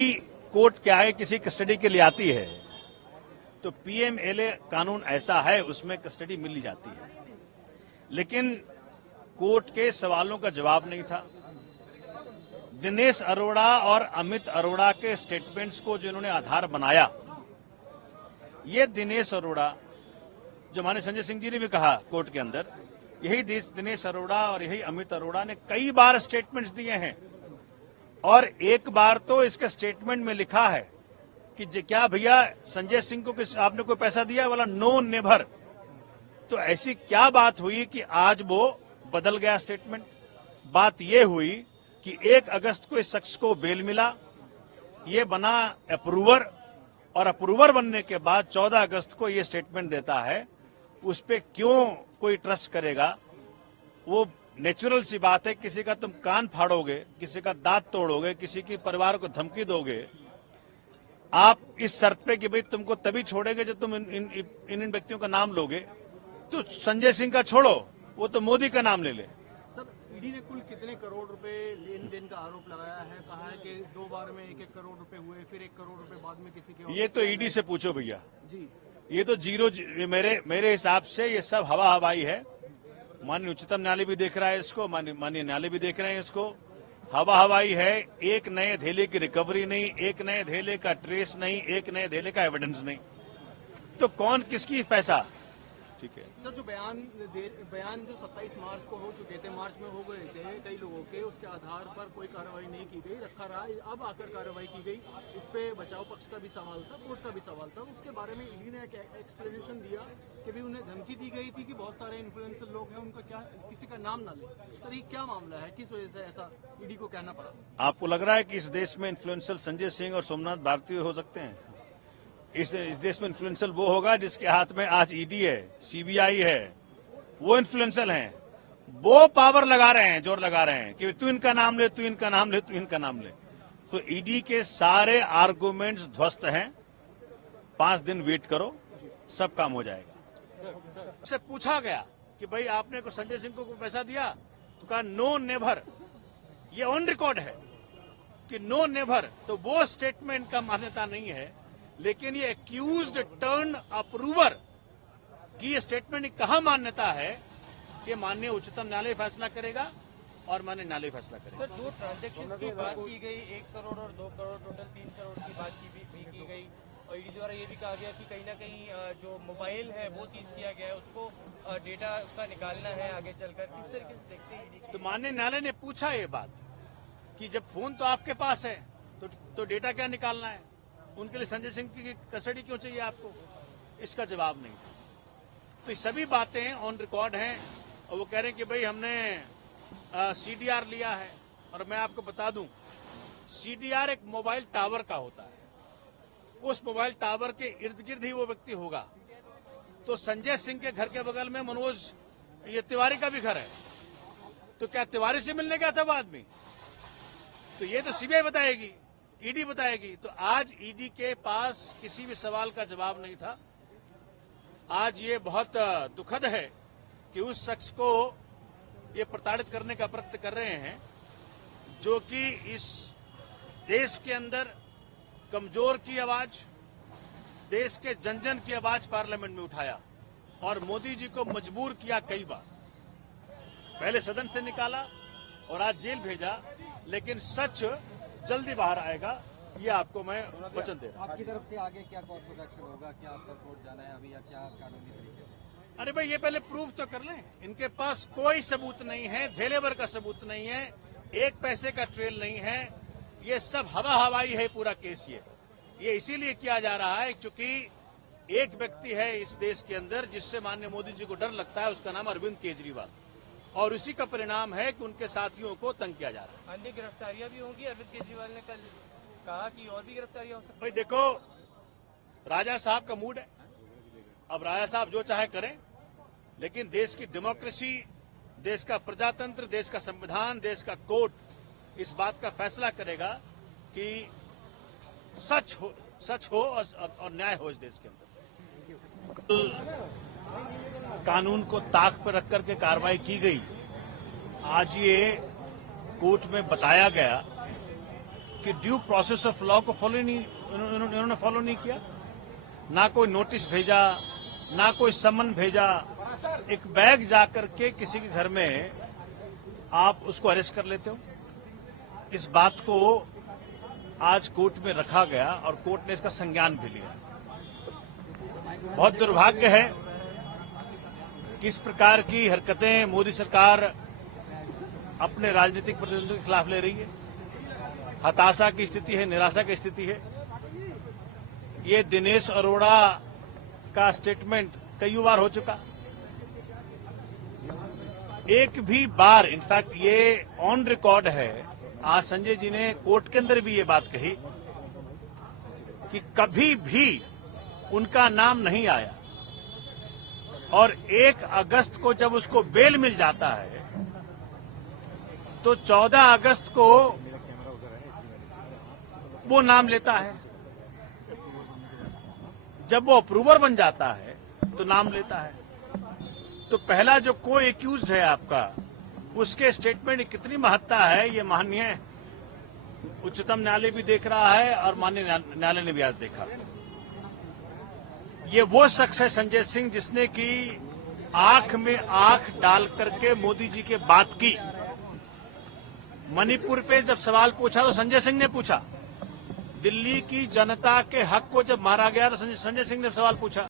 Court क्या है, किसी कस्टडी के लिए आती है तो पीएमएलए कानून ऐसा है, उसमें कस्टडी मिल ही जाती है। लेकिन कोर्ट के सवालों का जवाब नहीं था। दिनेश अरोड़ा और अमित अरोड़ा के स्टेटमेंट्स को जिन्होंने आधार बनाया, ये दिनेश अरोड़ा, जो माननीय संजय सिंह जी ने भी कहा कोर्ट के अंदर, यही दिनेश अरोड़ा और यही अमित अरोड़ा ने कई बार स्टेटमेंट्स दिए हैं। और एक बार तो इसके स्टेटमेंट में लिखा है कि क्या भैया संजय सिंह को आपने कोई पैसा दिया, वाला नो नेवर। तो ऐसी क्या बात हुई कि आज वो बदल गया स्टेटमेंट? बात ये हुई कि 1 अगस्त को इस शख्स को बेल मिला, ये बना अप्रूवर, और अप्रूवर बनने के बाद 14 अगस्त को ये स्टेटमेंट देता है। उस पर क्यों कोई ट्रस्ट करेगा? वो नेचुरल सी बात है, किसी का तुम कान फाड़ोगे, किसी का दांत तोड़ोगे, किसी की परिवार को धमकी दोगे, आप इस शर्त पे कि भाई तुमको तभी छोड़ेंगे जब तुम इन व्यक्तियों का नाम लोगे। तो संजय सिंह का छोड़ो, वो तो मोदी का नाम ले ले। सर, ईडी ने कुल कितने करोड़ रुपए लेन देन का आरोप लगाया है? कहा है कि 2 बार में 1-1 करोड़ रुपए हुए, फिर 1 करोड़ रुपए बाद में किसी के। ये तो ईडी से पूछो भैया जी। ये तो जीरो, मेरे हिसाब से ये सब हवा हवाई है। माननीय उच्चतम न्यायालय भी देख रहा है इसको, माननीय न्यायालय भी देख रहे हैं इसको। हवा हवाई है। एक नए धेले की रिकवरी नहीं, एक नए धेले का ट्रेस नहीं, एक नए धेले का एविडेंस नहीं। तो कौन किसकी पैसा? ठीक है सर, जो बयान जो 27 मार्च को हो चुके थे, मार्च में हो गए थे कई लोगों के, उसके आधार पर कोई कार्रवाई नहीं की गई, रखा रहा। अब आकर कार्रवाई की गई। इस पे बचाव पक्ष का भी सवाल था, कोर्ट का भी सवाल था। उसके बारे में ईडी ने एक एक्सप्लेनेशन दिया कि भी उन्हें धमकी दी गई थी कि बहुत सारे इन्फ्लुएंसर लोग हैं, उनका क्या किसी का नाम ना ले। सर, ये क्या मामला है? किस वजह से ऐसा ईडी को कहना पड़ा? आपको लग रहा है कि इस देश में इन्फ्लुएंसर संजय सिंह और सोमनाथ भारती हो सकते हैं? इस देश में इन्फ्लुएंसर वो होगा जिसके हाथ में आज ईडी है, सीबीआई है, वो इन्फ्लुएंसर हैं। वो पावर लगा रहे हैं, जोर लगा रहे हैं कि तू इनका नाम ले, तू इनका नाम ले, तू इनका नाम ले। तो ईडी के सारे आर्गुमेंट्स ध्वस्त हैं। 5 दिन वेट करो, सब काम हो जाएगा। उससे पूछा गया कि भाई आपने को संजय सिंह को पैसा दिया, तो कहा नो नेवर। ये ऑन रिकॉर्ड है कि नो नेवर। तो वो स्टेटमेंट का मान्यता नहीं है। लेकिन ये एक्यूज्ड टर्न अप्रूवर की ये स्टेटमेंट की कहां मान्यता है कि माननीय उच्चतम न्यायालय फैसला करेगा और माननीय न्यायालय फैसला करेगा। सर, जो ट्रांजैक्शन की बात की गई, 1 करोड़ और 2 करोड़, टोटल 3 करोड़ की बात की गई, और ईडी द्वारा ये भी कहा गया कि कहीं ना कहीं जो मोबाइल है वो सीज किया गया है, उसको डेटा उसका निकालना है आगे चलकर। किस तरीके से देखते हैं ईडी? तो माननीय न्यायालय ने पूछा ये बात कि जब फोन तो आपके पास है तो डेटा क्या निकालना है? उनके लिए संजय सिंह की कस्टडी क्यों चाहिए आपको? इसका जवाब नहीं। तो ये सभी बातें ऑन रिकॉर्ड हैं और वो कह रहे हैं कि भाई हमने सीडीआर लिया है। और मैं आपको बता दूं, सीडीआर एक मोबाइल टावर का होता है। उस मोबाइल टावर के इर्द गिर्द ही वो व्यक्ति होगा। तो संजय सिंह के घर के बगल में मनोज ये तिवारी का भी घर है, तो क्या तिवारी से मिलने गया था वो आदमी? तो ये तो सीबीआई बताएगी, ईडी बताएगी। तो आज ईडी के पास किसी भी सवाल का जवाब नहीं था। आज ये बहुत दुखद है कि उस शख्स को ये प्रताड़ित करने का प्रयत्न कर रहे हैं, जो कि इस देश के अंदर कमजोर की आवाज, देश के जन जन की आवाज पार्लियामेंट में उठाया और मोदी जी को मजबूर किया कई बार। पहले सदन से निकाला और आज जेल भेजा। लेकिन सच जल्दी बाहर आएगा, ये आपको मैं वचन दे रहा हूं। आपकी तरफ से आगे क्या कॉर्स ऑफ एक्शन होगा? क्या आपका कोर्ट जाना है अभी, या क्या कानूनी तरीके से? अरे भाई, ये पहले प्रूफ तो कर लें। इनके पास कोई सबूत नहीं है, धेलेवर का सबूत नहीं है, 1 पैसे का ट्रेल नहीं है। ये सब हवा हवाई है पूरा केस। ये इसीलिए किया जा रहा है क्योंकि एक व्यक्ति है इस देश के अंदर जिससे माननीय मोदी जी को डर लगता है, उसका नाम अरविंद केजरीवाल। और उसी का परिणाम है कि उनके साथियों को तंग किया जा रहा है। अन्य गिरफ्तारियां भी होंगी? अरविंद केजरीवाल ने कल कहा कि और भी गिरफ्तारियां हो सकती। भाई देखो, राजा साहब का मूड है, अब राजा साहब जो चाहे करें। लेकिन देश की डेमोक्रेसी, देश का प्रजातंत्र, देश का संविधान, देश का कोर्ट इस बात का फैसला करेगा कि सच हो और न्याय हो इस देश के अंदर। कानून को ताक पर रख करके कार्रवाई की गई। आज ये कोर्ट में बताया गया कि ड्यू प्रोसेस ऑफ लॉ को फॉलो नहीं, इन्होंने फॉलो नहीं किया। ना कोई नोटिस भेजा, ना कोई समन भेजा। एक बैग जाकर के किसी के घर में आप उसको अरेस्ट कर लेते हो। इस बात को आज कोर्ट में रखा गया और कोर्ट ने इसका संज्ञान भी लिया। बहुत दुर्भाग्य है कि इस प्रकार की हरकतें मोदी सरकार अपने राजनीतिक प्रतिद्वंदियों के खिलाफ ले रही है। हताशा की स्थिति है, निराशा की स्थिति है। ये दिनेश अरोड़ा का स्टेटमेंट कई बार हो चुका। एक भी बार, इनफैक्ट ये ऑन रिकॉर्ड है, आज संजय जी ने कोर्ट के अंदर भी ये बात कही कि कभी भी उनका नाम नहीं आया। और 1 अगस्त को जब उसको बेल मिल जाता है तो 14 अगस्त को वो नाम लेता है। जब वो अप्रूवर बन जाता है तो नाम लेता है। तो पहला जो को एक्यूज्ड है आपका, उसके स्टेटमेंट की कितनी महत्ता है ये माननीय उच्चतम न्यायालय भी देख रहा है और माननीय न्यायालय ने भी आज देखा। ये वो शख्स है संजय सिंह जिसने की आंख में आंख डाल करके मोदी जी के बात की। मणिपुर पे जब सवाल पूछा तो संजय सिंह ने पूछा। दिल्ली की जनता के हक को जब मारा गया तो संजय सिंह ने सवाल पूछा।